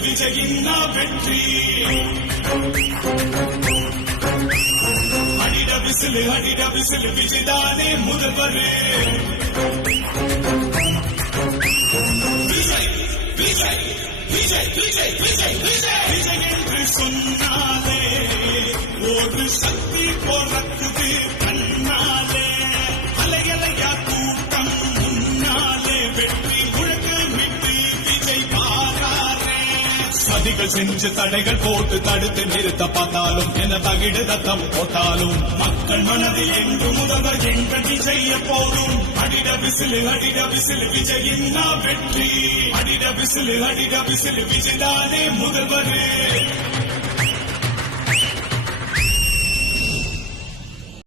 விஜயின் வெற்றி அடிட விசில் விஜய்தானே முதல்வர் விஜய் விஜய் விஜய் விஜய் விஜய் விஜய் என்று சொன்னாலே ஒரு சக்தி போறக்குது கண்ணாலே அலையலையா கூட்டம் முன்னாலே வெற்றி முழக்கமிட்டு விஜய் பாராரே சதிகள் செஞ்சு தடைகள் போட்டு தடுத்து நிறுத்த பார்த்தாலும் என தகிட ரத்தம் போட்டாலும் மக்கள் மனதில் என்று முதல்வர் எங்கள் விஜய போதும் அடிட விசில் விஜயின் வெற்றி அடிட விசில் விஜய்தானே முதல்வர்